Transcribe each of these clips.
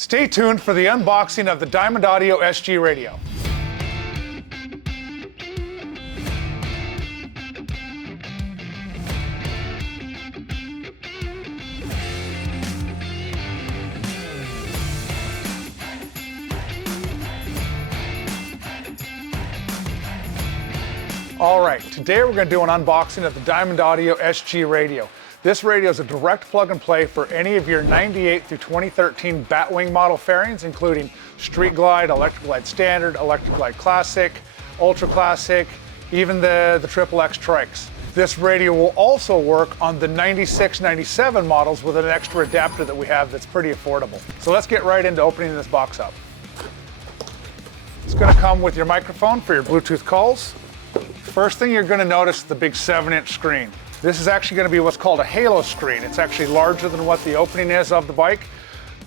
Stay tuned for the unboxing of the Diamond Audio SG radio. All right, today we're going to do an unboxing of the Diamond Audio SG radio. This radio is a direct plug and play for any of your 98 through 2013 Batwing model fairings, including Street Glide, Electra Glide Standard, Electra Glide Classic, Ultra Classic, even the XXX Trikes. This radio will also work on the 96, 97 models with an extra adapter that we have that's pretty affordable. So let's get right into opening this box up. It's going to come with your microphone for your Bluetooth calls. First thing you're going to notice is the big 7-inch screen. This is actually going to be what's called a halo screen. It's actually larger than what the opening is of the bike,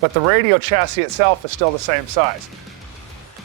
but the radio chassis itself is still the same size.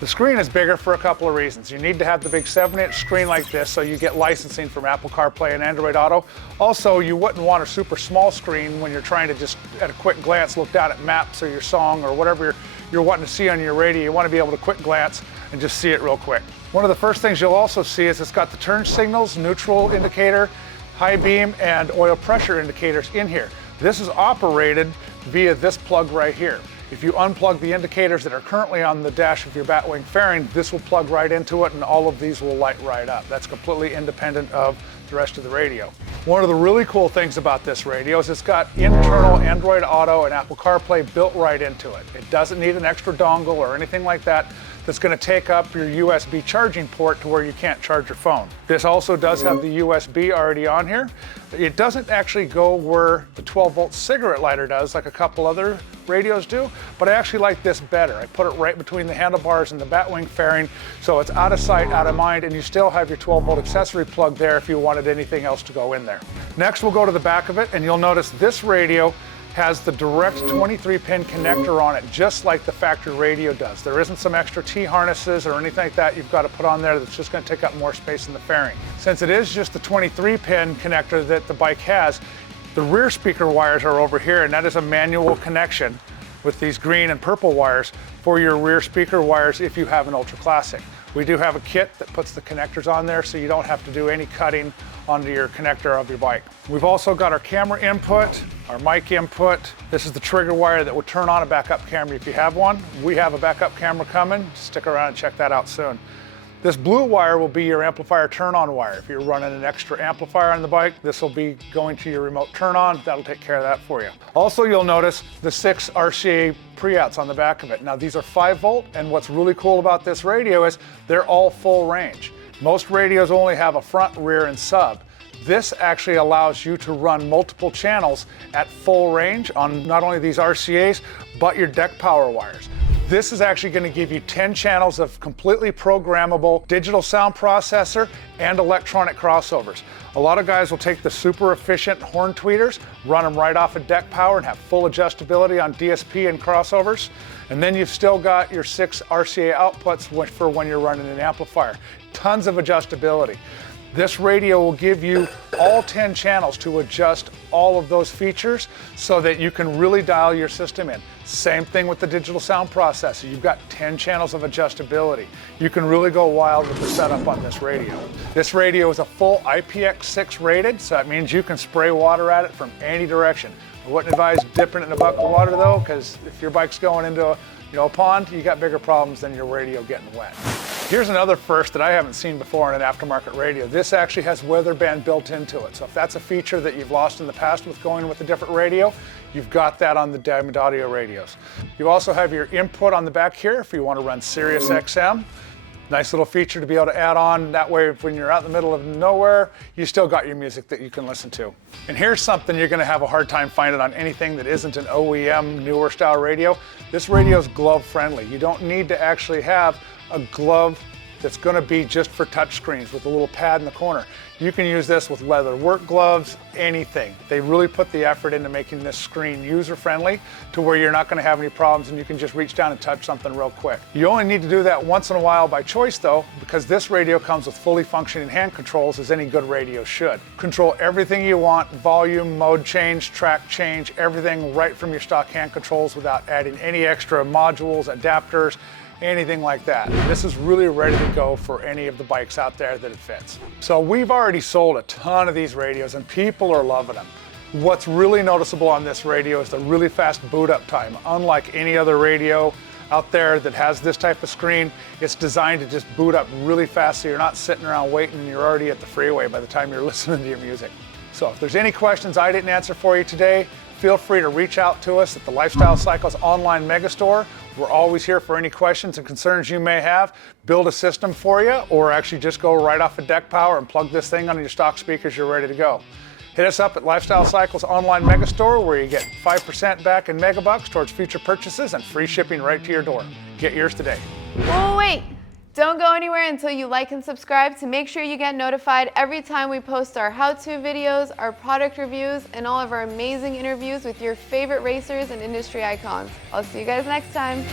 The screen is bigger for a couple of reasons. You need to have the big 7-inch screen like this so you get licensing from Apple CarPlay and Android Auto. Also, you wouldn't want a super small screen when you're trying to just at a quick glance look down at maps or your song or whatever you're wanting to see on your radio. You want to be able to quick glance and just see it real quick. One of the first things you'll also see is it's got the turn signals, neutral indicator, high beam, and oil pressure indicators in here. This is operated via this plug right here. If you unplug the indicators that are currently on the dash of your Batwing fairing, this will plug right into it and all of these will light right up. That's completely independent of the rest of the radio. One of the really cool things about this radio is it's got internal Android Auto and Apple CarPlay built right into it. It doesn't need an extra dongle or anything like that that's going to take up your USB charging port to where you can't charge your phone. This also does have the USB already on here. It doesn't actually go where the 12-volt cigarette lighter does like a couple other radios do, but I actually like this better. I put it right between the handlebars and the Batwing fairing, so it's out of sight, out of mind, and you still have your 12-volt accessory plug there if you wanted anything else to go in there. Next, we'll go to the back of it, and you'll notice this radio has the direct 23-pin connector on it, just like the factory radio does. There isn't some extra T-harnesses or anything like that you've got to put on there that's just going to take up more space in the fairing. Since it is just the 23-pin connector that the bike has, the rear speaker wires are over here, and that is a manual connection with these green and purple wires for your rear speaker wires if you have an Ultra Classic. We do have a kit that puts the connectors on there so you don't have to do any cutting onto your connector of your bike. We've also got our camera input, our mic input. This is the trigger wire that would turn on a backup camera if you have one. We have a backup camera coming. Stick around and check that out soon. This blue wire will be your amplifier turn-on wire. If you're running an extra amplifier on the bike, this will be going to your remote turn-on. That'll take care of that for you. Also, you'll notice the 6 RCA pre-outs on the back of it. Now, these are 5-volt, and what's really cool about this radio is they're all full range. Most radios only have a front, rear, and sub. This actually allows you to run multiple channels at full range on not only these RCAs, but your deck power wires. This is actually going to give you 10 channels of completely programmable digital sound processor and electronic crossovers. A lot of guys will take the super efficient horn tweeters, run them right off of deck power and have full adjustability on DSP and crossovers. And then you've still got your 6 RCA outputs for when you're running an amplifier. Tons of adjustability. This radio will give you all 10 channels to adjust all of those features so that you can really dial your system in. Same thing with the digital sound processor. You've got 10 channels of adjustability. You can really go wild with the setup on this radio. This radio is a full IPX6 rated, so that means you can spray water at it from any direction. I wouldn't advise dipping it in a bucket of water though, because if your bike's going into a pond, you got bigger problems than your radio getting wet. Here's another first that I haven't seen before in an aftermarket radio. This actually has weather band built into it. So if that's a feature that you've lost in the past with going with a different radio, you've got that on the Diamond Audio radios. You also have your input on the back here if you want to run Sirius XM. Nice little feature to be able to add on. That way, when you're out in the middle of nowhere, you still got your music that you can listen to. And here's something you're going to have a hard time finding on anything that isn't an OEM newer style radio. This radio is glove friendly. You don't need to actually have a glove that's going to be just for touch screens with a little pad in the corner. You can use this with leather work gloves, anything. They really put the effort into making this screen user-friendly to where you're not going to have any problems and you can just reach down and touch something real quick. You only need to do that once in a while by choice though, because this radio comes with fully functioning hand controls as any good radio should. Control everything you want, volume, mode change, track change, everything right from your stock hand controls without adding any extra modules, adapters, anything like that. This is really ready to go for any of the bikes out there that it fits. So we've already sold a ton of these radios and people are loving them. What's really noticeable on this radio is the really fast boot up time. Unlike any other radio out there that has this type of screen, it's designed to just boot up really fast so you're not sitting around waiting and you're already at the freeway by the time you're listening to your music. So if there's any questions I didn't answer for you today, feel free to reach out to us at the Lifestyle Cycles online megastore. We're always here for any questions and concerns you may have. Build a system for you, or actually just go right off of deck power and plug this thing on your stock speakers, you're ready to go. Hit us up at Lifestyle Cycles online megastore where you get 5% back in megabucks towards future purchases and free shipping right to your door. Get yours today. Oh, wait! Don't go anywhere until you like and subscribe to make sure you get notified every time we post our how-to videos, our product reviews, and all of our amazing interviews with your favorite racers and industry icons. I'll see you guys next time.